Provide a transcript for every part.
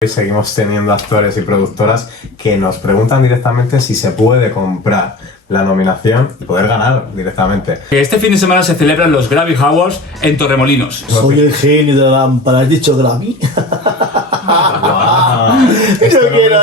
Y seguimos teniendo actores y productoras que nos preguntan directamente si se puede comprar la nominación y poder ganar directamente. Este fin de semana se celebran los Grammy Awards en Torremolinos. Soy el genio de la lámpara, ¿has dicho Grammy? Yo quiero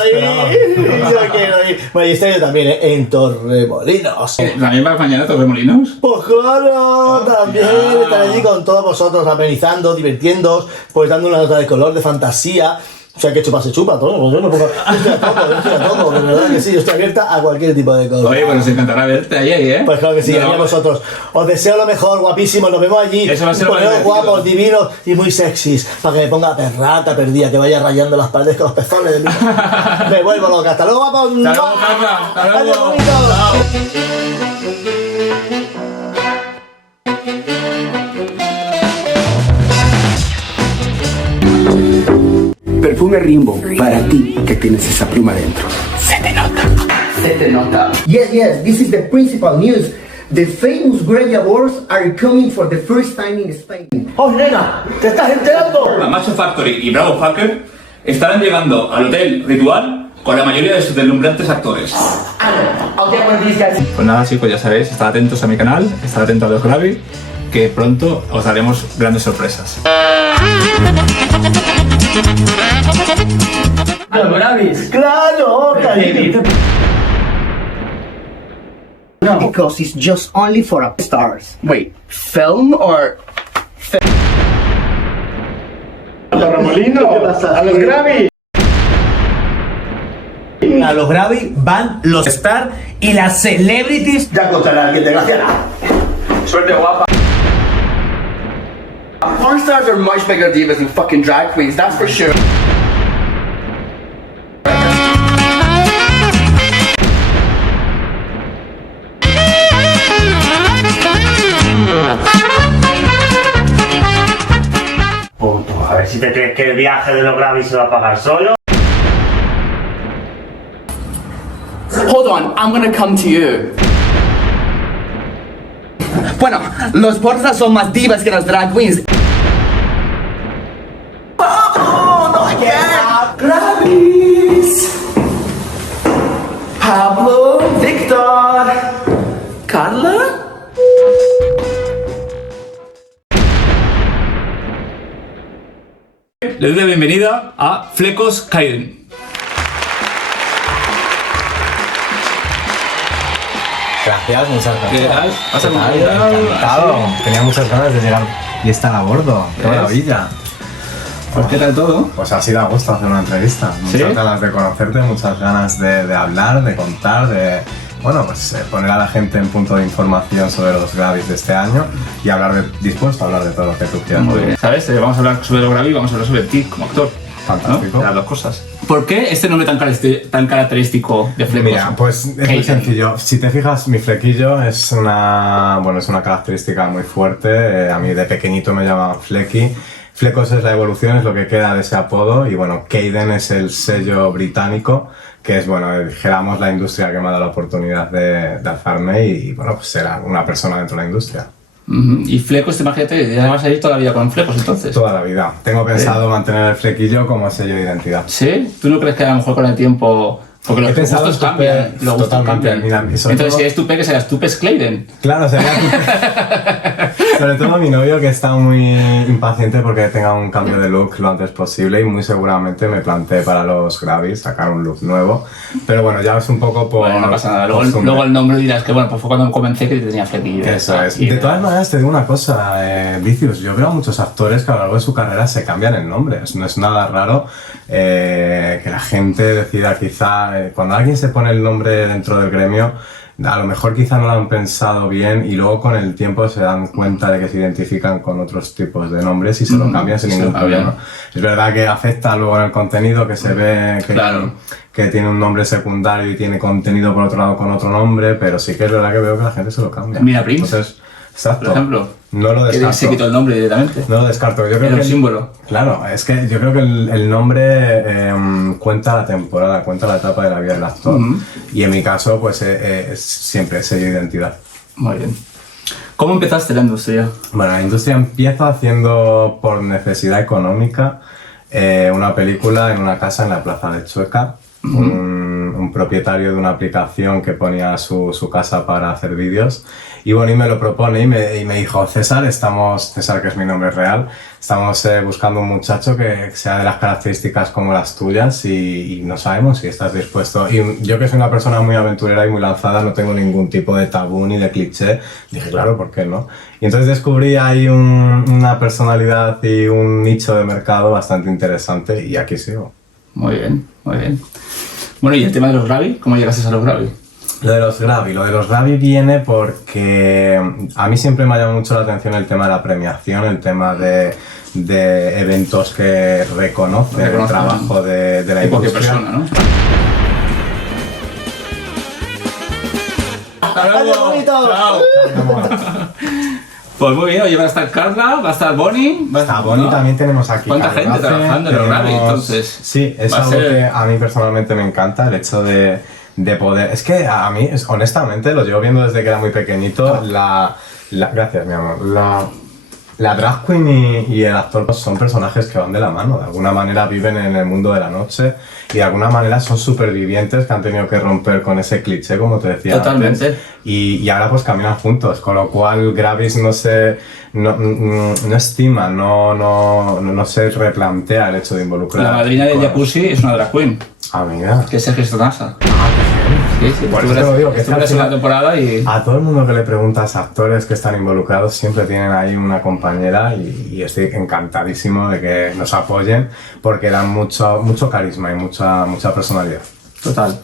ir. Bueno, y este año también, en Torremolinos. ¿También vas mañana a Torremolinos? Pues claro, también estar allí con todos vosotros, amenizando, divirtiéndoos, pues dando una nota de color, de fantasía. O sea, que chupa se chupa todo, pues yo no pongo, yo estoy a todo, de verdad que sí, yo estoy abierta a cualquier tipo de cosa. Oye, pues nos encantará verte ahí, ¿eh? Pues claro que sí, allá vosotros. Os deseo lo mejor, guapísimos, nos vemos allí. Eso va a ser Poneros guapos, divinos y muy sexys, para que me ponga perrata perdida, que vaya rayando las paredes con los pezones de mí. Me vuelvo loca. Hasta luego, guapos. Hasta luego, Carla. Hasta luego. Adiós, bonitos. Perfume Rimbo, para ti que tienes esa pluma dentro. Se te nota. Se te nota. Yes, this is the principal news. The famous Grammy Awards are coming for the first time in Spain. ¡Oh, nena! ¿Te estás enterando? La Macho Factory y Bravo Fucker estarán llegando al Hotel Ritual con la mayoría de sus deslumbrantes actores. I'll get one of these guys. Pues nada, chicos, ya sabéis, estad atentos a mi canal, estad atentos a los Grammy, que pronto os daremos grandes sorpresas. ¿A los Grammys? ¡Claro, cariño! No. Because it's just only for stars. Wait, film or... ¡Torremolinos! ¡A los Grammy! A los Grammy van los stars y las celebrities. Ya contaré a alguien desgraciada. Suerte guapa. Porn stars are much bigger divas than fucking drag queens, that's for sure. Puto, a ver si te crees que el viaje de los Grammy se va a pagar solo. Hold on, I'm gonna come to you. Bueno, los pornstas son más divas que las drag queens. Oh, no again! Grammys! Pablo, Victor, Carla? Le doy la bienvenida a Flecos Kaiden. Gracias, muchas gracias. ¿Qué tal? ¿Vas a ¿Qué tal? comentar? Encantado. Tenía muchas ganas de llegar y estar a bordo. ¡Qué maravilla! Pues ¿qué tal todo? Pues ha sido a gusto hacer una entrevista. ¿Sí? Muchas ganas de conocerte, muchas ganas de hablar, de contar, de... Bueno, pues poner a la gente en punto de información sobre los Grammys de este año y dispuesto a hablar de todo lo que tú quieras. Muy bien. ¿Sabes? Vamos a hablar sobre los Grammy y vamos a hablar sobre ti como actor. Fantástico. ¿No? De las dos cosas. ¿Por qué este nombre tan característico de Flecos? Mira, pues es muy sencillo. Si te fijas, mi flequillo es una característica muy fuerte. A mí de pequeñito me llamaban Flecky. Flecos es la evolución, es lo que queda de ese apodo. Y bueno, Kaiden es el sello británico, que es, bueno, dijéramos la industria que me ha dado la oportunidad de alzarme y, bueno, pues ser una persona dentro de la industria. Y Flecos, te imagínate, ya vas a ir toda la vida con Flecos entonces. Toda la vida. Tengo pensado mantener el flequillo como sello de identidad. ¿Sí? ¿Tú no crees que a lo mejor con el tiempo... Porque los gustos cambian, los gustos cambian. Mira, Entonces si eres Tupe, que serás Tupes Kleiden. Claro, sería sobre todo mi novio, que está muy impaciente porque tenga un cambio de look lo antes posible y muy seguramente me planteé para los Grammys sacar un look nuevo. Pero bueno, ya es un poco por... Bueno, no pasa nada. Luego el nombre dirás que bueno, pues fue cuando comencé que tenía flequillo. Eso es. De todas maneras te digo una cosa, Vicious, yo veo a muchos actores que a lo largo de su carrera se cambian el nombre. No es nada raro que la gente decida quizá... cuando alguien se pone el nombre dentro del gremio, a lo mejor quizá no lo han pensado bien y luego con el tiempo se dan cuenta de que se identifican con otros tipos de nombres y se lo cambian sin ningún problema. Es verdad que afecta luego en el contenido, que se ve que tiene un nombre secundario y tiene contenido por otro lado con otro nombre, pero sí que es verdad que veo que la gente se lo cambia. Mira, Prince. Entonces, exacto. Por ejemplo. No lo descarto. Que se quitó el nombre directamente. No lo descarto. Yo creo Era que un símbolo. Claro, es que yo creo que el nombre cuenta la temporada, cuenta la etapa de la vida del actor. Y en mi caso, pues es siempre sello de identidad. Muy bien. ¿Cómo empezaste la industria? Bueno, la industria empieza haciendo por necesidad económica. una película en una casa en la plaza de Chueca. Un propietario de una aplicación que ponía su casa para hacer vídeos. Y bueno, y me lo propone y me dijo, César, que es mi nombre real, estamos buscando un muchacho que sea de las características como las tuyas y no sabemos si estás dispuesto. Y yo, que soy una persona muy aventurera y muy lanzada, no tengo ningún tipo de tabú ni de cliché, dije, claro, ¿por qué no? Y entonces descubrí ahí una personalidad y un nicho de mercado bastante interesante y aquí sigo. Muy bien, muy bien. Bueno, ¿y el tema de los Gravy? ¿Cómo llegaste a los Gravy? Lo de los Gravy viene porque a mí siempre me ha llamado mucho la atención el tema de la premiación, el tema de eventos que reconocen el trabajo de la de cualquier industria. persona, ¿no? ¡Adiós, bonitos! ¡Chao! Pues muy bien, oye, va a estar Carla, va a estar Bonnie. Está Bonnie, ¿no? también tenemos aquí. ¿Cuánta Carla gente Race, trabajando en los Gravy? Entonces, sí, es va a algo ser- que a mí personalmente me encanta, el hecho de poder... Es que a mí, honestamente, lo llevo viendo desde que era muy pequeñito, gracias, mi amor. La drag queen y el actor son personajes que van de la mano, de alguna manera viven en el mundo de la noche y de alguna manera son supervivientes que han tenido que romper con ese cliché, como te decía Totalmente. antes, y ahora pues caminan juntos, con lo cual Gravis no estima, no se replantea el hecho de involucrar. La madrina del jacuzzi es una drag queen, Amiga. que es Sergio Stonasa. Sí, sí, Por eso te lo digo, que estuve es la que segunda temporada y... A todo el mundo que le preguntas, actores que están involucrados, siempre tienen ahí una compañera y estoy encantadísimo de que nos apoyen porque dan mucho carisma y mucha personalidad. Total.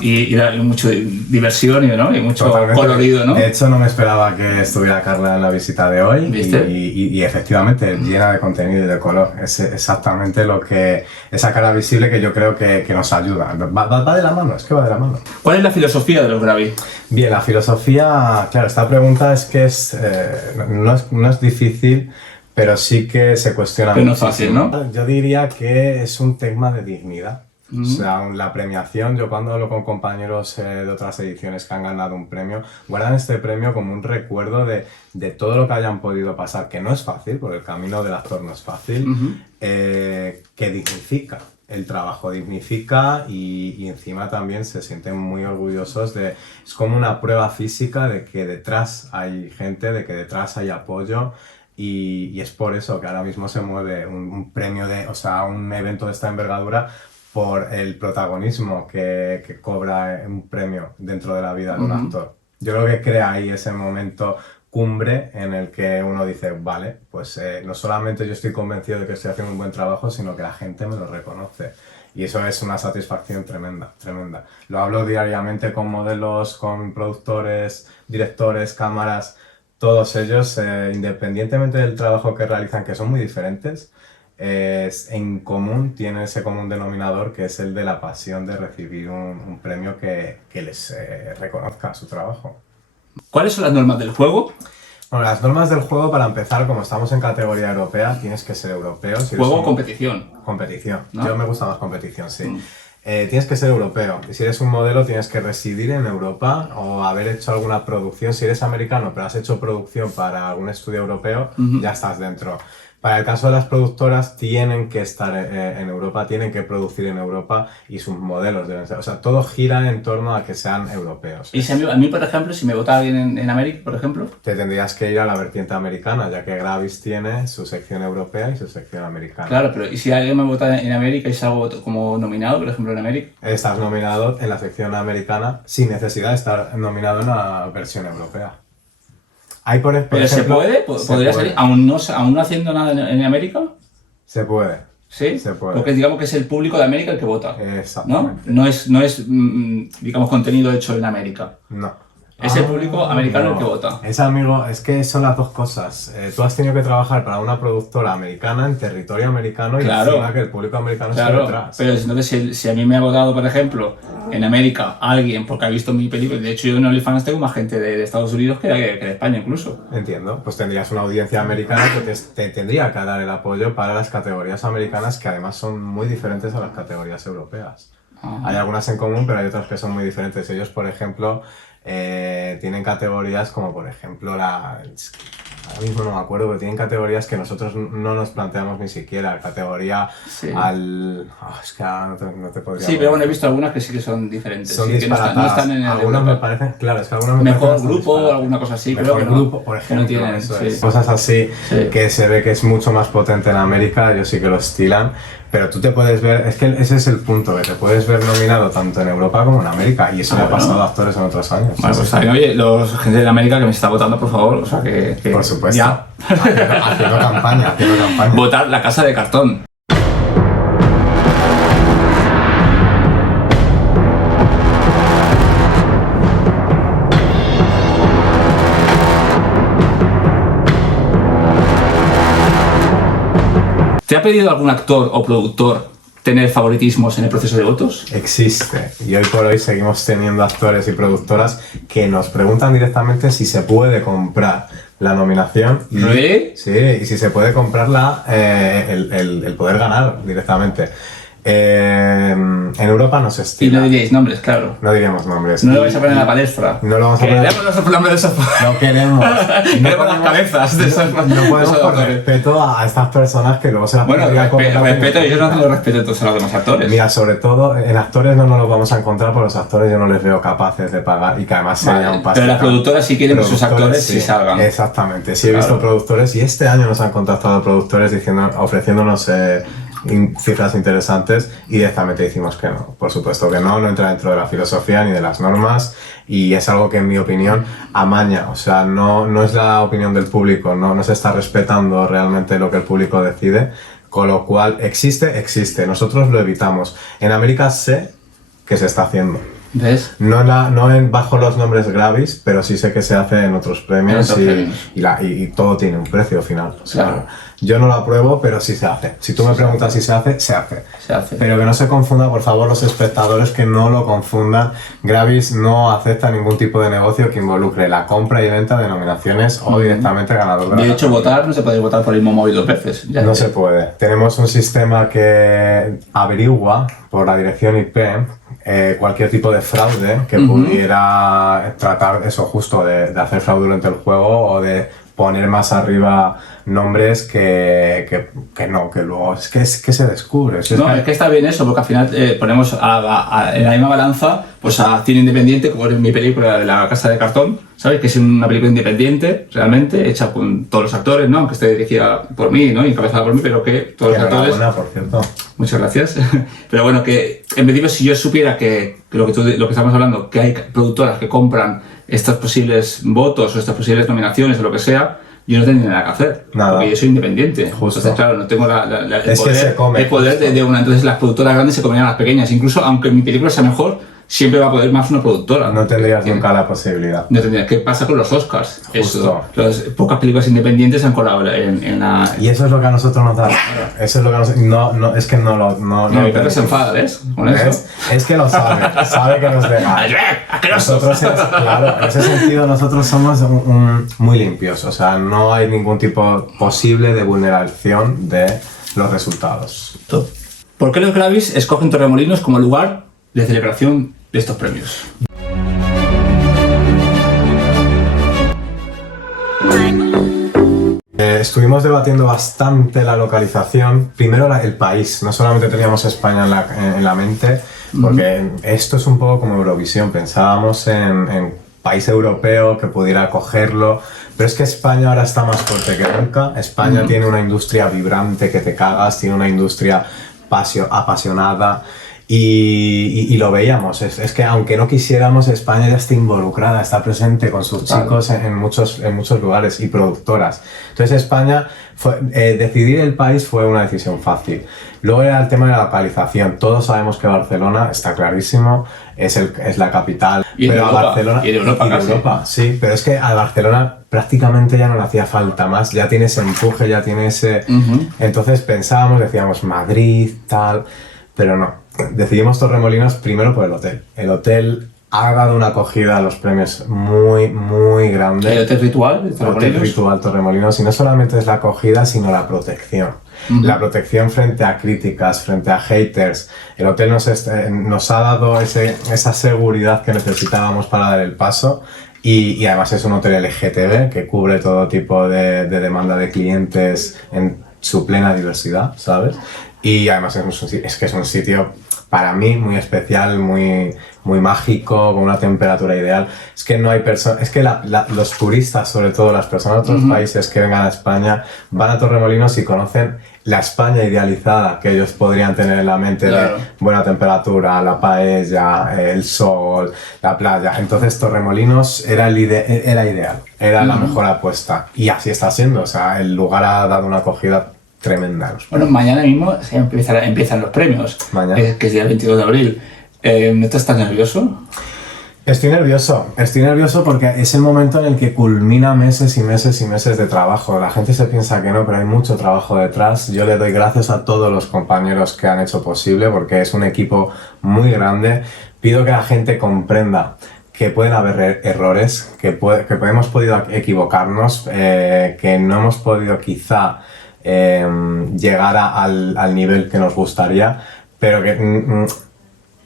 Y da mucho diversión ¿no? Y mucho Totalmente. colorido, ¿no? De hecho, no me esperaba que estuviera Carla en la visita de hoy. ¿Viste? Y efectivamente llena de contenido y de color. Es exactamente esa cara visible que yo creo que nos ayuda. Va de la mano, es que va de la mano. ¿Cuál es la filosofía de los Gravy? Bien, la filosofía, claro, esta pregunta es que no es difícil, pero sí que se cuestiona Pero no es muchísimo. fácil, ¿no? Yo diría que es un tema de dignidad. O sea, la premiación, yo cuando hablo con compañeros de otras ediciones que han ganado un premio, guardan este premio como un recuerdo de todo lo que hayan podido pasar, que no es fácil, porque el camino del actor no es fácil, que dignifica. El trabajo dignifica y encima también se sienten muy orgullosos es como una prueba física de que detrás hay gente, de que detrás hay apoyo y es por eso que ahora mismo se mueve un premio un evento de esta envergadura por el protagonismo que cobra un premio dentro de la vida de un actor. Yo creo que crea ahí ese momento cumbre en el que uno dice, vale, pues no solamente yo estoy convencido de que estoy haciendo un buen trabajo, sino que la gente me lo reconoce. Y eso es una satisfacción tremenda, tremenda. Lo hablo diariamente con modelos, con productores, directores, cámaras, todos ellos, independientemente del trabajo que realizan, que son muy diferentes, en común tienen ese común denominador que es el de la pasión de recibir un premio que les reconozca su trabajo. ¿Cuáles son las normas del juego? Bueno, las normas del juego, para empezar, como estamos en categoría europea, tienes que ser europeo. Si eres Juego o competición. Competición. ¿No? Yo me gusta más competición, sí. Tienes que ser europeo. Y si eres un modelo, tienes que residir en Europa o haber hecho alguna producción. Si eres americano, pero has hecho producción para algún estudio europeo, ya estás dentro. Para el caso de las productoras, tienen que estar en Europa, tienen que producir en Europa y sus modelos deben ser. O sea, todo gira en torno a que sean europeos. Y si a mí, por ejemplo, si me vota alguien en América, por ejemplo, Te tendrías que ir a la vertiente americana, ya que Gravis tiene su sección europea y su sección americana. claro, pero ¿y si alguien me vota en América y salgo como nominado, por ejemplo, en América? Estás nominado en la sección americana sin necesidad de estar nominado en la versión europea. Hay por ¿Pero se ejemplo, puede? se ¿Podría puede. salir aún no haciendo nada en América? Se puede. ¿Sí? Se puede. Porque digamos que es el público de América el que vota, ¿no? Exactamente. No es digamos, contenido hecho en América. No. Es el público americano el que no. vota. Es que son las dos cosas. Tú has tenido que trabajar para una productora americana en territorio americano y Claro. encima que el público americano esté Claro, detrás. pero entonces si a mí me ha votado, por ejemplo, en América alguien porque ha visto mi película, de hecho yo en OnlyFans tengo más gente de Estados Unidos que de España incluso. Entiendo, pues tendrías una audiencia americana que te tendría que dar el apoyo para las categorías americanas que además son muy diferentes a las categorías europeas. Ajá. Hay algunas en común, pero hay otras que son muy diferentes. Ellos, por ejemplo, tienen categorías como, por ejemplo, ahora mismo no me acuerdo, pero tienen categorías que nosotros no nos planteamos ni siquiera. Categoría es que ahora no te podría... Sí, pero bueno, he visto algunas que sí que son diferentes. Son sí, que no están en el algunas me parecen, claro, es que algunas me mejor parecen grupo o alguna cosa así, mejor creo que grupo, no, por que no ejemplo, tienen, eso sí. es. Cosas así Sí. que se ve que es mucho más potente en América, ellos sí que lo estilan, pero tú te puedes ver, es que ese es el punto, que te puedes ver nominado tanto en Europa como en América, y eso le ha pasado a actores en otros años. Bueno, pues ahí, oye, los gente de América que me está votando, por favor, o sea que Por supuesto. ya. Haciendo campaña. Votar La Casa de Cartón. ¿Te ha pedido algún actor o productor tener favoritismos en el proceso de votos? Existe, y hoy por hoy seguimos teniendo actores y productoras que nos preguntan directamente si se puede comprar la nominación y, ¿Sí? Sí, y si se puede comprar el poder ganar directamente. En Europa no se Y estila. no diríais nombres, claro. No diríamos nombres. No lo vais a poner en la palestra. No lo vamos a poner. Queremos los nombres de esos. No queremos. Queremos las cabezas de esos. No de podemos esos por autores. respeto a estas personas que luego se las Bueno, podrían comer la respeto, opinión. yo no tengo respeto entonces a los demás actores. Mira, sobre todo en actores no nos los vamos a encontrar, porque los actores yo no les veo capaces de pagar y que además sería Vale, un pastizal. pero las productoras sí quieren que sus actores sí salgan. Exactamente, sí he visto Claro. productores y este año nos han contactado productores ofreciéndonos cifras interesantes y directamente decimos que no. Por supuesto que no entra dentro de la filosofía ni de las normas y es algo que en mi opinión amaña, o sea, no es la opinión del público, no se está respetando realmente lo que el público decide, con lo cual existe, nosotros lo evitamos. En América sé que se está haciendo. ¿Ves? No bajo los nombres Gravis, pero sí sé que se hace en otros premios, En otros premios. y todo tiene un precio final. O sea, Claro. yo no lo apruebo, pero sí se hace. Si tú me preguntas si se hace, se hace. Se hace. Pero que no se confunda, por favor, los espectadores, que no lo confundan. Gravis no acepta ningún tipo de negocio que involucre la compra y venta de nominaciones o directamente ganador de la De hecho, categoría. votar no se puede votar por el mismo móvil dos veces. Ya No se puede. Tenemos un sistema que averigua por la dirección IP cualquier tipo de fraude que pudiera tratar eso justo de hacer fraude durante el juego o de poner más arriba nombres que luego es que se descubre. O sea, No, es que está bien eso, porque al final ponemos en la misma balanza pues a cine independiente, como en mi película de La Casa de Cartón, ¿sabes? Que es una película independiente, realmente, hecha con todos los actores, ¿no? Aunque esté dirigida por mí, ¿no? Y encabezada por mí, pero que todos los actores... Enhorabuena, por cierto. Muchas gracias. Pero bueno, que en principio si yo supiera que lo que estamos hablando, que hay productoras que compran estos posibles votos o estas posibles nominaciones o lo que sea, yo no tendría nada que hacer. Nada. Porque yo soy independiente. Justo. Entonces, claro, no tengo el Es que poder, se come, el poder justo. de una. Entonces las productoras grandes se comerían a las pequeñas. Incluso aunque mi película sea mejor, siempre va a poder más una productora. No tendrías nunca la posibilidad. No tendría. ¿Qué pasa con los Oscars? Justo. Pocas películas independientes han colaborado en la... Y eso es lo que a nosotros nos da. Eso es lo que a nosotros... Es que no lo... No, mi perro se enfada, ¿ves? Con eso. ¿Ves? Es que lo sabe que nos deja. Nosotros, claro, en ese sentido nosotros somos muy limpios, o sea, no hay ningún tipo posible de vulneración de los resultados. ¿Por qué los Gravis escogen Torremolinos como lugar de celebración de estos premios? Estuvimos debatiendo bastante la localización. Primero el país, no solamente teníamos España en la mente, porque esto es un poco como Eurovisión, pensábamos en país europeo que pudiera acogerlo, pero es que España ahora está más fuerte que nunca. España tiene una industria vibrante que te cagas, tiene una industria apasionada. Y lo veíamos, es que aunque no quisiéramos, España ya está involucrada, está presente con sus chicos en muchos lugares y productoras. Entonces España, decidir el país fue una decisión fácil. Luego era el tema de la localización. Todos sabemos que Barcelona, está clarísimo, es la capital. Y de pero Europa, a Barcelona, y de Europa casi. sí, pero es que a Barcelona prácticamente ya no le hacía falta más, ya tiene ese empuje, ya tiene ese... Entonces decíamos Madrid, tal, pero no. Decidimos Torremolinos primero por el hotel. El hotel ha dado una acogida a los premios muy, muy grande. ¿El hotel ritual de Hotel Torremolinos? Ritual Torremolinos, y no solamente es la acogida, sino la protección. La protección frente a críticas, frente a haters. El hotel nos ha dado esa seguridad que necesitábamos para dar el paso, y además es un hotel LGTB que cubre todo tipo de demanda de clientes en su plena diversidad, ¿sabes? Y además es que es un sitio para mí muy especial, muy mágico, con una temperatura ideal. Es que no hay personas, es que los turistas, sobre todo las personas de otros países que vengan a España, van a Torremolinos y conocen la España idealizada que ellos podrían tener en la mente, claro, de buena temperatura, la paella, el sol, la playa. Entonces Torremolinos era ideal, era la mejor apuesta. Y así está siendo, o sea, el lugar ha dado una acogida tremenda. Bueno, mañana mismo empiezan los premios, Mañana. que es día 22 de abril. ¿No estás nervioso? Estoy nervioso porque es el momento en el que culmina meses y meses y meses de trabajo. La gente se piensa que no, pero hay mucho trabajo detrás. Yo le doy gracias a todos los compañeros que han hecho posible, porque es un equipo muy grande. Pido que la gente comprenda que pueden haber errores, que hemos podido equivocarnos, que no hemos podido quizá llegar al nivel que nos gustaría, pero que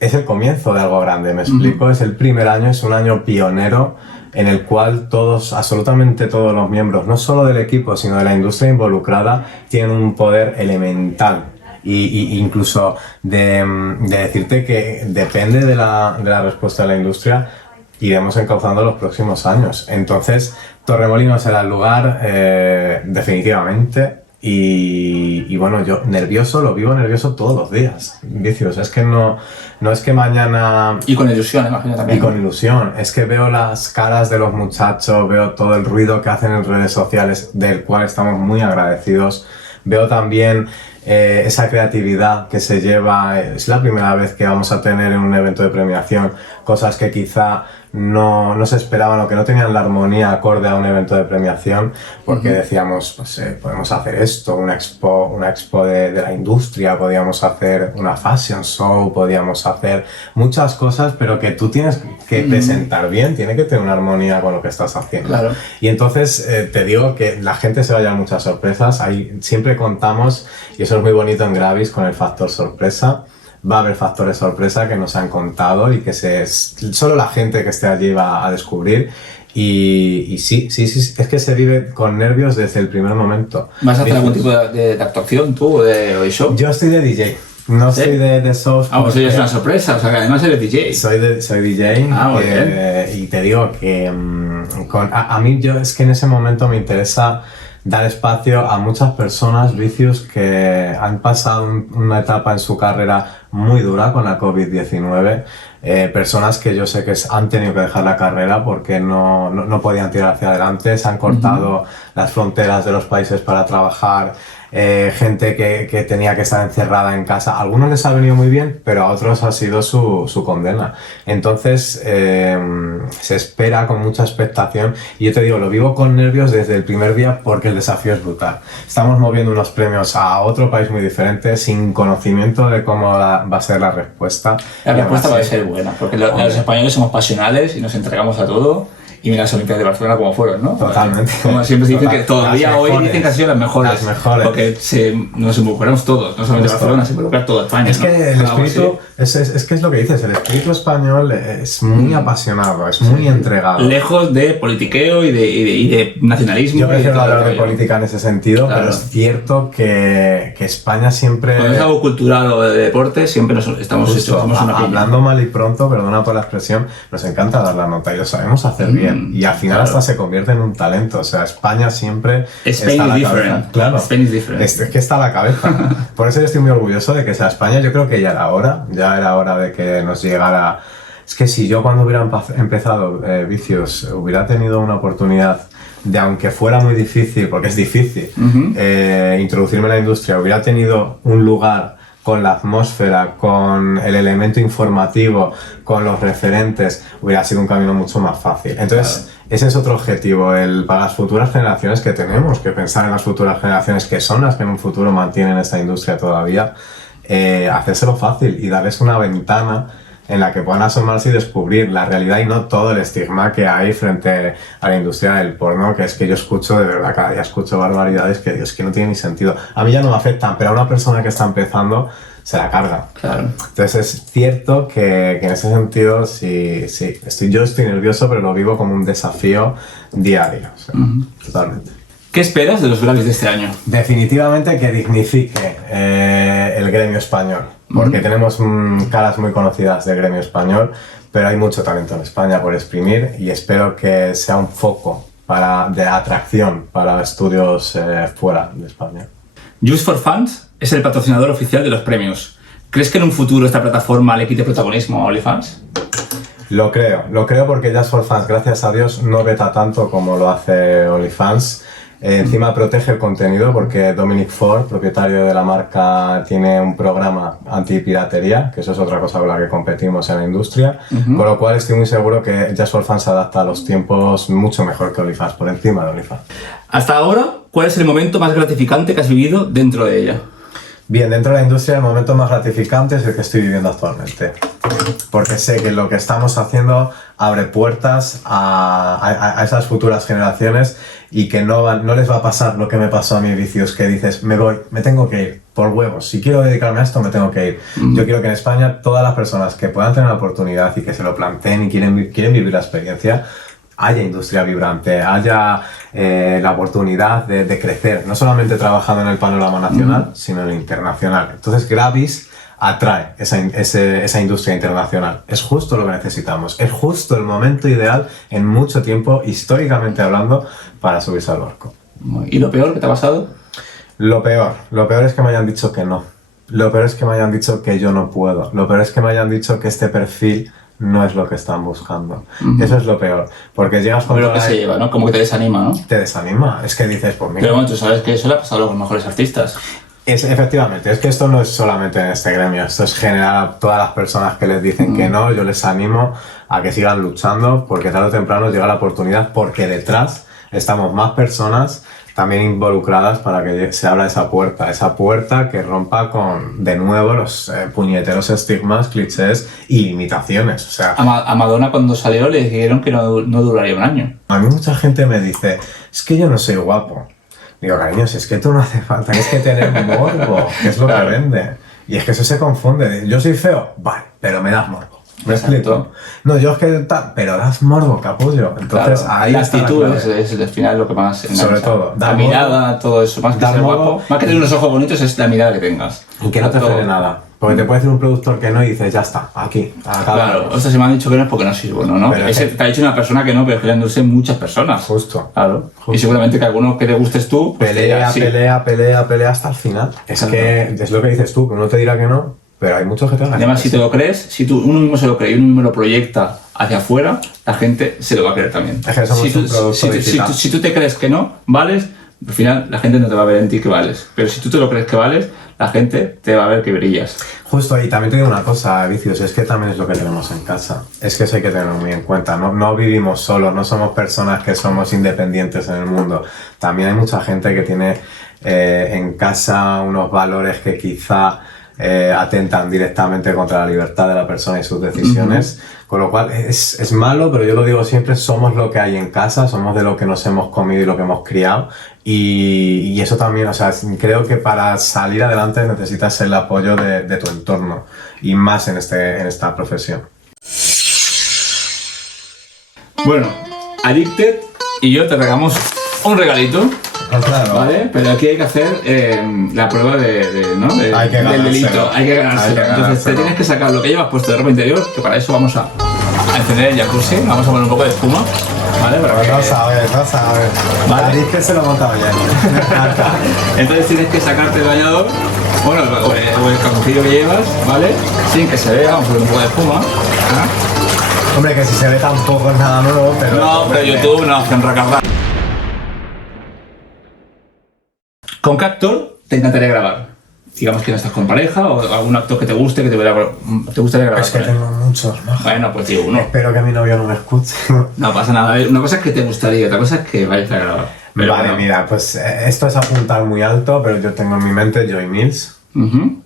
es el comienzo de algo grande, ¿me explico? Es el primer año, es un año pionero en el cual absolutamente todos los miembros, no solo del equipo, sino de la industria involucrada, tienen un poder elemental. Y incluso de decirte que depende de la respuesta de la industria, iremos encauzando los próximos años. Entonces, Torremolinos será el lugar, definitivamente. Y bueno, yo lo vivo nervioso todos los días, Vicios. Es que no es que mañana... Y con ilusión, imagino también. Y con ilusión. Es que veo las caras de los muchachos, veo todo el ruido que hacen en redes sociales, del cual estamos muy agradecidos. Veo también esa creatividad que se lleva. Es la primera vez que vamos a tener en un evento de premiación cosas que quizá no se esperaban o que no tenían la armonía acorde a un evento de premiación, porque decíamos, pues podemos hacer esto, una expo de la industria, podíamos hacer una fashion show, podíamos hacer muchas cosas, pero que tú tienes que presentar bien, tiene que tener una armonía con lo que estás haciendo. Claro. Y entonces te digo que la gente se va a llevar muchas sorpresas. Ahí siempre contamos, y eso es muy bonito en Gravis, con el factor sorpresa. Va a haber factores sorpresa que nos han contado y que solo la gente que esté allí va a descubrir. Y sí, es que se vive con nervios desde el primer momento. ¿Vas a hacer algún tipo de actuación tú o de show? Yo estoy de DJ. No ¿Sí? soy de shows. Ah, pues eso ya es una sorpresa, o sea que además eres DJ. Soy DJ. Muy bien. Y te digo que a mí es que en ese momento me interesa dar espacio a muchas personas, Vicios, que han pasado una etapa en su carrera muy dura con la COVID-19, personas que yo sé que han tenido que dejar la carrera porque no podían tirar hacia adelante, se han cortado las fronteras de los países para trabajar, gente que tenía que estar encerrada en casa. A algunos les ha venido muy bien, pero a otros ha sido su condena. Entonces se espera con mucha expectación, y yo te digo, lo vivo con nervios desde el primer día porque el desafío es brutal. Estamos moviendo unos premios a otro país muy diferente, sin conocimiento de cómo va a ser la respuesta. La respuesta va a ser buena, porque los españoles somos pasionales y nos entregamos a todo. Y mira las Olimpiadas de Barcelona como fueron, ¿no? Totalmente. Como siempre se dice que todavía hoy dicen que han sido las mejores. Las mejores. Porque nos involucramos todos, no solamente Barcelona, se involucra toda España. Es que ¿no? el espíritu, es que es lo que dices, el espíritu español es muy apasionado, es muy entregado. Lejos de politiqueo y de nacionalismo. Yo prefiero hablar de rollo. política en ese sentido, Claro. pero es cierto que España siempre... Cuando es algo cultural o de deporte, siempre estamos Justo, somos una piña. hablando mal y pronto, perdona por la expresión, nos encanta dar la nota y lo sabemos hacer bien. Y al final hasta se convierte en un talento. O sea, España siempre Spain está a la is cabeza. different. Claro. Spain is different. Es que está a la cabeza. Por eso yo estoy muy orgulloso de que sea España. Yo creo que ya era hora de que nos llegara. Es que si yo cuando hubiera empezado Vicios hubiera tenido una oportunidad de, aunque fuera muy difícil, porque es difícil, introducirme en la industria, hubiera tenido un lugar con la atmósfera, con el elemento informativo, con los referentes, hubiera sido un camino mucho más fácil. Entonces, ese es otro objetivo, para las futuras generaciones que tenemos que pensar en las futuras generaciones, que son las que en un futuro mantienen esta industria todavía, hacérselo fácil y darles una ventana en la que puedan asomarse y descubrir la realidad y no todo el estigma que hay frente a la industria del porno, que es que yo escucho, de verdad, cada día escucho barbaridades que no tienen ni sentido. A mí ya no me afectan, pero a una persona que está empezando se la carga. Claro. Entonces es cierto que en ese sentido sí, yo estoy nervioso, pero lo vivo como un desafío diario, o sea, totalmente. ¿Qué esperas de los Grammys de este año? Definitivamente que dignifique el gremio español, porque tenemos caras muy conocidas del gremio español, pero hay mucho talento en España por exprimir y espero que sea un foco de atracción para estudios fuera de España. Just for Fans es el patrocinador oficial de los premios. ¿Crees que en un futuro esta plataforma le quite protagonismo a OnlyFans? Lo creo porque Just for Fans, gracias a Dios, no veta tanto como lo hace OnlyFans. Encima protege el contenido porque Dominic Ford, propietario de la marca, tiene un programa antipiratería, que eso es otra cosa con la que competimos en la industria, con lo cual estoy muy seguro que Just for Fans se adapta a los tiempos mucho mejor que OnlyFans, por encima de OnlyFans. Hasta ahora, ¿cuál es el momento más gratificante que has vivido dentro de ella? Bien, dentro de la industria el momento más gratificante es el que estoy viviendo actualmente, porque sé que lo que estamos haciendo abre puertas a esas futuras generaciones y que no les va a pasar lo que me pasó a mí, Vicious, que dices, me tengo que ir, por huevos, si quiero dedicarme a esto me tengo que ir. Yo quiero que en España todas las personas que puedan tener la oportunidad y que se lo planteen y quieren vivir la experiencia, haya industria vibrante, haya la oportunidad de crecer, no solamente trabajando en el panorama nacional, sino en el internacional. Entonces Gravis atrae esa industria internacional. Es justo lo que necesitamos, es justo el momento ideal en mucho tiempo, históricamente hablando, para subirse al barco. ¿Y lo peor que te ha pasado? Lo peor es que me hayan dicho que no. Lo peor es que me hayan dicho que yo no puedo. Lo peor es que me hayan dicho que este perfil no es lo que están buscando. Eso es lo peor, porque llegas con lo que se lleva, ¿no? Como que te desanima, ¿no? Te desanima, es que dices, pues mira. Pero bueno, tú sabes que eso le ha pasado a los mejores artistas. Efectivamente, es que esto no es solamente en este gremio, esto es general a todas las personas que les dicen que no. Yo les animo a que sigan luchando, porque tarde o temprano llega la oportunidad, porque detrás estamos más personas también involucradas para que se abra esa puerta que rompa con, de nuevo, los puñeteros estigmas, clichés y limitaciones. O sea, a Madonna cuando salió le dijeron que no duraría un año. A mí mucha gente me dice, es que yo no soy guapo. Digo, cariño, si es que tú no hace falta, es que tener morbo, que es lo que vende. Y es que eso se confunde. Yo soy feo, vale, pero me das morbo. ¿Me explico? No, yo es que tal, pero das morbo, capullo. Entonces, claro, ahí la está actitud la es al final lo que más engancha. Sobre todo, la mirada, todo eso, más que ser guapo, más que tener unos ojos bonitos, es la mirada que tengas. Y que no te frene nada. Porque te puede decir un productor que no y dices, ya está, aquí. Claro, o sea, si me han dicho que no es porque no sirvo, ¿no? Te ha dicho una persona que no, pero girándose muchas personas. Justo. Claro. Justo. Y seguramente que alguno que te gustes tú... Pues pelea hasta el final. Es que es lo que dices tú, que uno te dirá que no, pero hay muchos que te van a decir. Además, si te lo crees, si uno mismo se lo cree y uno mismo lo proyecta hacia afuera, la gente se lo va a creer también. Es que somos un producto digital. Si tú te crees que no, vales, al final la gente no te va a ver en ti que vales. Pero si tú te lo crees que vales, la gente te va a ver que brillas. Justo, y también te digo una cosa, Vicious, es que también es lo que tenemos en casa. Es que eso hay que tenerlo muy en cuenta. No vivimos solos, no somos personas que somos independientes en el mundo. También hay mucha gente que tiene en casa unos valores que quizá atentan directamente contra la libertad de la persona y sus decisiones. Con lo cual es malo, pero yo lo digo siempre, somos lo que hay en casa, somos de lo que nos hemos comido y lo que hemos criado. Y eso también, o sea, creo que para salir adelante necesitas el apoyo de tu entorno y más en esta profesión. Bueno, Addicted y yo te regalamos un regalito. Claro. ¿Vale? Pero aquí hay que hacer la prueba del delito. Hay que ganárselo. Entonces te tienes que sacar lo que llevas puesto de ropa interior, que para eso vamos a encender el jacuzzi, vamos a poner un poco de espuma. ¿Vale? No sabes. ¿Vale? Addicted se lo monta bien. Entonces tienes que sacarte el bañador, bueno, o el calzoncillo que llevas, ¿vale? Sin que se vea, vamos a poner un poco de espuma. ¿Ah? Hombre, que si se ve tampoco es nada nuevo, pero... No, pero YouTube no hacen recargar. ¿Con qué actor te encantaría grabar? Digamos que no estás con pareja o algún actor que te guste, que te gustaría grabar. Es que tengo muchos, ¿no? Bueno, pues digo uno. Espero que mi novio no me escuche. No pasa nada. Una cosa es que te gustaría, otra cosa es que vayas a grabar. Pero vale, bueno. Mira, pues esto es apuntar muy alto, pero yo tengo en mi mente Joy Mills.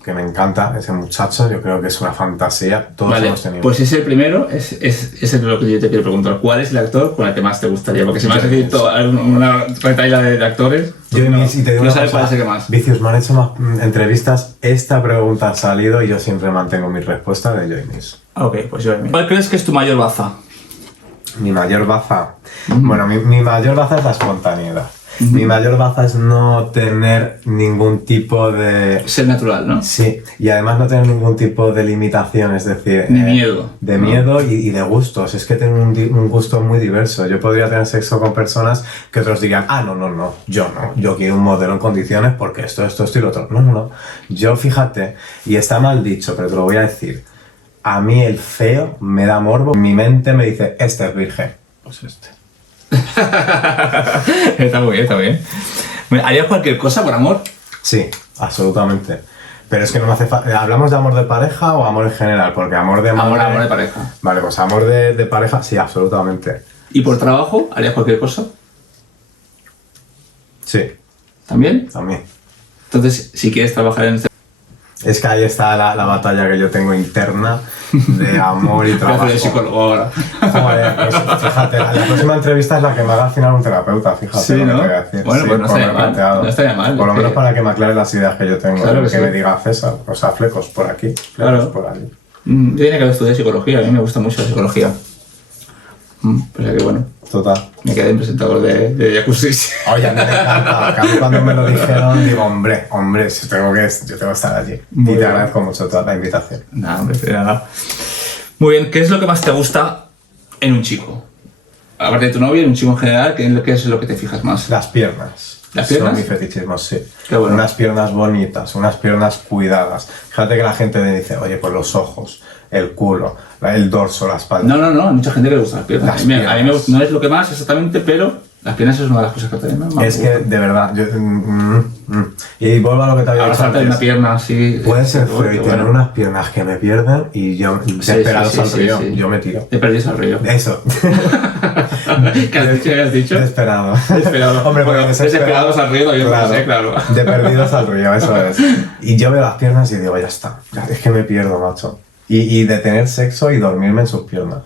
que me encanta ese muchacho, yo creo que es una fantasía, todos Vale, hemos tenido. pues ese el primero, es lo que yo te quiero preguntar. ¿Cuál es el actor con el que más te gustaría? Porque si me has escrito una retaila de actores, Yo y te digo quiero una saber cuál cosa, es el que más. Vicios, me han hecho más entrevistas, esta pregunta ha salido y yo siempre mantengo mi respuesta de Joy Miss. Ok, pues yo. ¿Cuál crees que es tu mayor baza? Mi mayor baza, bueno, mi mayor baza es la espontaneidad. Mi mayor baza es no tener ningún tipo de... Ser natural, ¿no? Sí, y además no tener ningún tipo de limitación, es decir... Ni miedo. De ¿no? miedo y de gustos, es que tengo un gusto muy diverso. Yo podría tener sexo con personas que otros digan, no, yo quiero un modelo en condiciones porque esto y lo otro. No, yo fíjate, y está mal dicho, pero te lo voy a decir, a mí el feo me da morbo, mi mente me dice, este es virgen, pues este. Está muy bien, está bien. ¿Harías cualquier cosa por amor? Sí, absolutamente. Pero es que no me hace falta... ¿Hablamos de amor de pareja o amor en general? Porque amor de madre... Amor de pareja. Vale, pues amor de pareja, sí, absolutamente. ¿Y por trabajo harías cualquier cosa? Sí, ¿También? también. Entonces, si quieres trabajar en este... Es que ahí está la batalla que yo tengo interna de amor y Voy a trabajo. hacer de psicólogo ahora. Joder, pues fíjate, la próxima entrevista es la que me haga al final un terapeuta, fíjate Sí, lo que ¿no? te voy a decir. Bueno, pues no como estaría me he mal, planteado. no estaría mal, Por lo es menos que- para que me aclare las ideas que yo tengo. Claro que que sí. me diga César, o sea, flecos por aquí, flecos Claro. por allí. Yo tenía que haber estudiado psicología, a mí me gusta mucho la psicología. Pues que bueno, Total. me quedé en presentador de jacuzzi. Oye, a mí me encanta. A mí cuando me lo dijeron, digo, hombre, yo tengo que estar allí. Muy y te bien. agradezco mucho toda la invitación. Nada, hombre, de nada. Muy bien, ¿qué es lo que más te gusta en un chico? Aparte de tu novio, en un chico en general, ¿qué es lo que te fijas más? Las piernas. ¿Las piernas? Son mi fetichismo, sí. Qué bueno. Unas piernas bonitas, unas piernas cuidadas. Fíjate que la gente me dice, oye, pues los ojos, el culo, el dorso, la espalda. No, hay mucha gente que le gusta las piernas. Las A mí me piernas. gusta, no es lo que más exactamente, pero las piernas es una de las cosas que también me Es gusta. que, de verdad, y vuelvo a lo que te había Ahora dicho falta una antes. pierna así. Puede ser feo y qué tener bueno. unas piernas que me pierden y yo, desesperados al río, yo me tiro. Te perdís al río. Eso. ¿Qué has dicho? ¿Qué has dicho? Desesperado. Desesperado. Hombre, porque Bueno, desesperados al río, yo no sé, claro. De perdidos al río, eso es. Y yo veo las piernas y digo, ya está. Es que me pierdo, macho. Y de tener sexo y dormirme en sus piernas.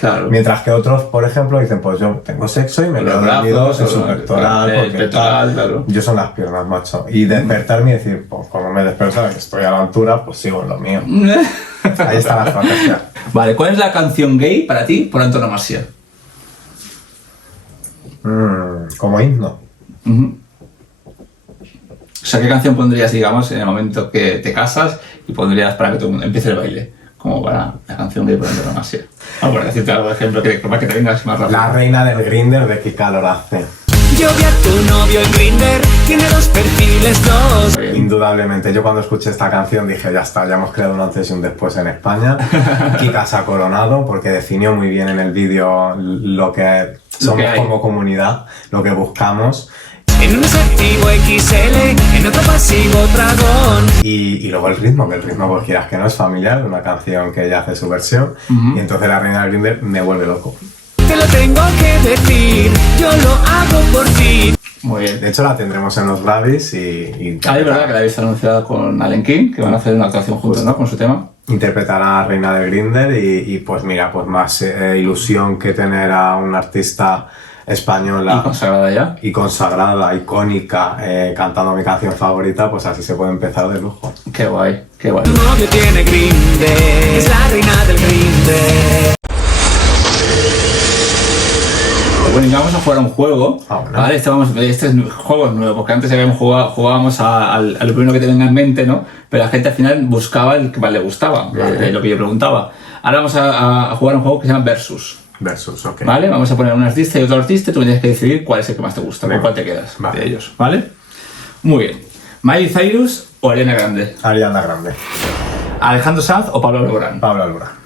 Claro. Mientras que otros, por ejemplo, dicen, pues yo tengo sexo y me Los quedo brazos, dormido en los- su pectoral. el porque pectoral, tal. claro. Yo son las piernas, macho. Y despertarme y decir, pues como me despertara que estoy a la altura, pues sigo en lo mío. Ahí está la fantasía. Vale, ¿cuál es la canción gay para ti por antonomasia? Como himno. O sea, ¿qué canción pondrías, digamos, en el momento que te casas y pondrías para que todo el mundo empiece el baile? Como para la canción gay por antonomasia. Vamos a decirte algo de ejemplo para que te vengas más rápido. La reina del grinder de qué calor hace. Yo vi a tu novio en Grindr, tiene dos perfiles, dos. Indudablemente, yo cuando escuché esta canción dije, ya está, ya hemos creado un antes y un después en España. Kika se ha coronado porque definió muy bien en el vídeo lo que somos hay. como comunidad, lo que buscamos. En un activo XL, en otro pasivo dragón. Y luego el ritmo, que el ritmo, pues quieras que no, es familiar, una canción que ella hace su versión. Y entonces la reina del grinder me vuelve loco. Te lo tengo que decir, yo lo hago por ti. Muy bien. De hecho, la tendremos en los Grammys y Ah, es verdad que la habéis anunciado con Allen King, que van a hacer una actuación juntos, ¿no? Con su tema. interpretará a Reina del Grinder y pues mira, pues más ilusión que tener a una artista española Y consagrada ya. y consagrada, icónica, cantando mi canción favorita, pues así se puede empezar de lujo. Qué guay, qué guay. Tu novio tiene Grindr, es la reina del Grindr. Bueno, y vamos a jugar a un juego, Ah, bueno. ¿vale? Este juego es nuevo, porque antes habíamos jugábamos a lo primero que te venga en mente, ¿no? Pero la gente al final buscaba el que más le gustaba, de lo que yo preguntaba. Ahora vamos a jugar a un juego que se llama Versus, Versus, ok. ¿vale? Vamos a poner un artista y otro artista y tú tienes que decidir cuál es el que más te gusta, con Venga. cuál te quedas Vale. de ellos, ¿vale? Muy bien. Miley Cyrus o Ariana Grande, Ariana Grande. Alejandro Sanz o Pablo Alborán, Pablo Alborán.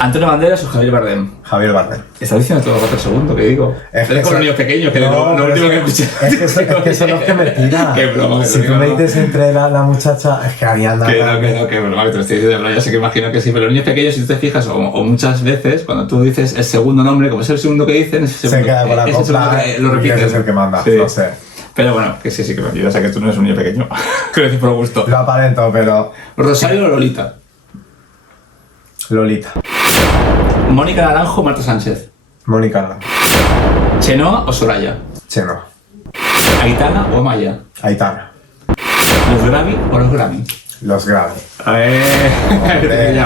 Antonio Banderas o Javier Bardem. Javier Bardem. Estás diciendo todo el segundo que digo. Es que Eres con eso- los niños pequeños, que No, lo pero último que es escuché. es que son los que me tiran. Qué broma, que Si te tú me digo. dices entre la muchacha, es que Ariana Grande. Que broma, que te lo estoy diciendo, ya sé que imagino que sí, pero los niños pequeños, si tú te fijas, o muchas veces, cuando tú dices el segundo nombre, como es el segundo que dicen, es el Se segundo, queda con la es el segundo copla que lo y repiten. ese es el que manda, Sí. no sé. Pero bueno, que sí, que yo sé que tú no eres un niño pequeño. Quiero decir por gusto. Lo aparento, pero... Rosario o Lolita. Lolita. Mónica Naranjo o Marta Sánchez. Mónica no. Chenoa o Soraya. Cheno. Aitana o Amaya. Aitana. Los Grammy o los Grammy. Los Grammy. Hombre.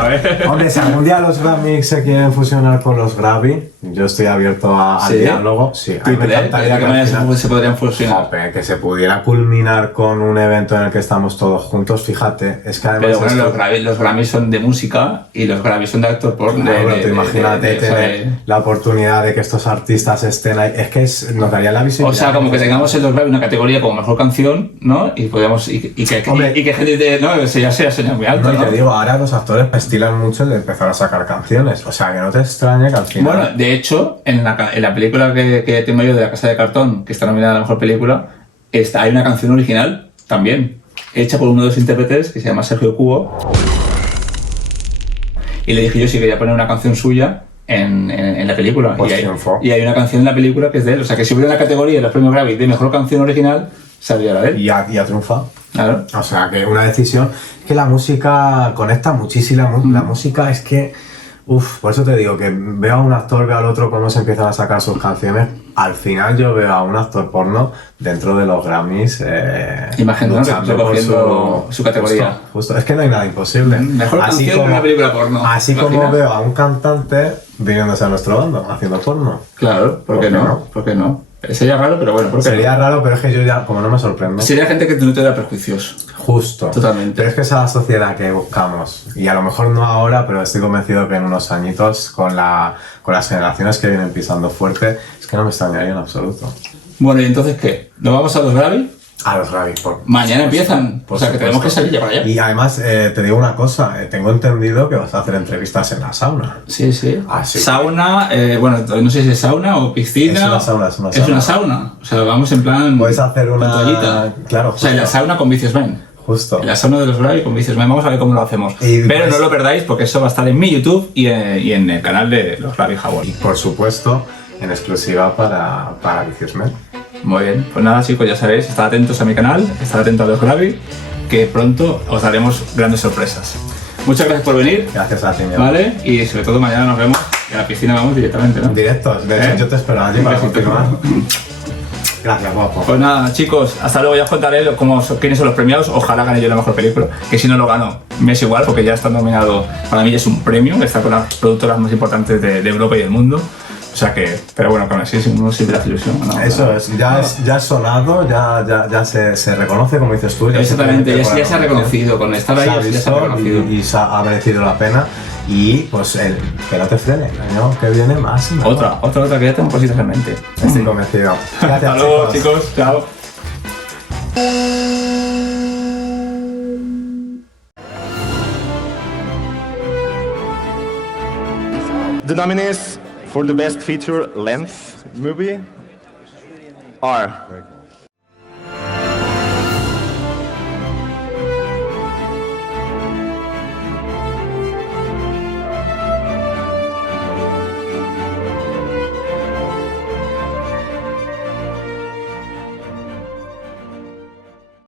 Hombre, si algún día los Grammy se quieren fusionar con los Grammy, yo estoy abierto al ¿Sí? diálogo. Sí, a mí me ¿De encantaría qué que, manera al final- se podrían fusionar? Jope, que se pudiera culminar con un evento en el que estamos todos juntos, fíjate, es que además... Pero bueno, esto- los Grammy son de música y los Grammy son de actor porno. Claro, tú imagínate o sea, tener la oportunidad de que estos artistas estén ahí, es que nos daría la visibilidad. o sea, como que tengamos en los Grammy una categoría como mejor canción, ¿no? Y podemos y que Hombre. gente de, no, ese ya sea señal muy alto, No, y ¿no? te digo, ahora los actores estilan mucho el de empezar a sacar canciones, o sea, que no te extrañe que al final... Bueno, de hecho, en la película que tengo yo de La Casa de Cartón, que está nominada a la mejor película, hay una canción original también, hecha por uno de los intérpretes que se llama Sergio Cubo. Y le dije yo si quería poner una canción suya en la película. Pues y, hay, triunfó. y hay una canción en la película que es de él. O sea, que si hubiera una categoría de los premios Grammy de mejor canción original, saldría la de él. y ha triunfado. Claro. O sea, que una decisión... Es que la música conecta muchísimo, la música es que... Uf, por eso te digo que veo a un actor, veo al otro cómo se empiezan a sacar sus canciones. Al final yo veo a un actor porno dentro de los Grammys Imagen, ¿no? luchando por Recogiendo su categoría. Justo. Es que no hay nada imposible. Mejor canción en una película porno. Así ¿Te como imaginas? veo a un cantante viniéndose a nuestro bando, haciendo porno. Claro, ¿por qué no? ¿Por qué no? Sería raro, pero bueno, ¿por qué Sería no? raro, pero es que yo ya, como no me sorprendo. Sería gente que no te da prejuicios. Justo. Totalmente. Pero es que esa es la sociedad que buscamos. Y a lo mejor no ahora, pero estoy convencido que en unos añitos, con las generaciones que vienen pisando fuerte, es que no me extrañaría en absoluto. Bueno, ¿y entonces qué? ¿Nos vamos a los Grammy? A los Grammy, por Mañana empiezan. por O sea, que tenemos que supuesto. salir ya para allá. Y además, te digo una cosa, tengo entendido que vas a hacer entrevistas en la sauna. Sí, sí. Así que- sauna, bueno, no sé si es sauna o piscina. Es una sauna, es una Es una sauna. sauna. O sea, vamos en plan. Puedes hacer una- con toallita. claro, O sea, en la justo. sauna con Vicious Man. Justo. En la sauna de los Grammy con Vicious Man. Vamos a ver cómo lo hacemos. Y Pero pues- no lo perdáis porque eso va a estar en mi YouTube y en el canal de los Grammy Howard. Y por supuesto, en exclusiva para Vicious Men. Muy bien, pues nada chicos, ya sabéis, estad atentos a mi canal, estad atentos a los Grammy, que pronto os daremos grandes sorpresas. Muchas gracias por venir, Gracias a ti, mi amor. ¿vale? Y sobre todo mañana nos vemos y a la piscina vamos directamente, ¿no? Directos, de hecho ¿Eh? yo te espero allí para continuar. Gracias, guapo. Pues nada chicos, hasta luego, ya os contaré quiénes son los premiados, ojalá gane yo la mejor película, que si no lo gano me es igual porque ya está nominado, para mí es un premio, está con las productoras más importantes de Europa y del mundo. O sea que, pero bueno, con así uno siempre hace ilusión. ¿No? Eso es, ya es sonado, ya se reconoce, como dices tú. Exactamente, se ya se ha reconocido, con estar ahí se ha ya se ha visto reconocido. y ha merecido la pena. Y pues que no te frene, el año que viene más. y mejor. Otra, que ya tengo cositas en mente. Estoy convencido. Gracias, Hasta luego chicos, chao. The nominees for the best feature length movie are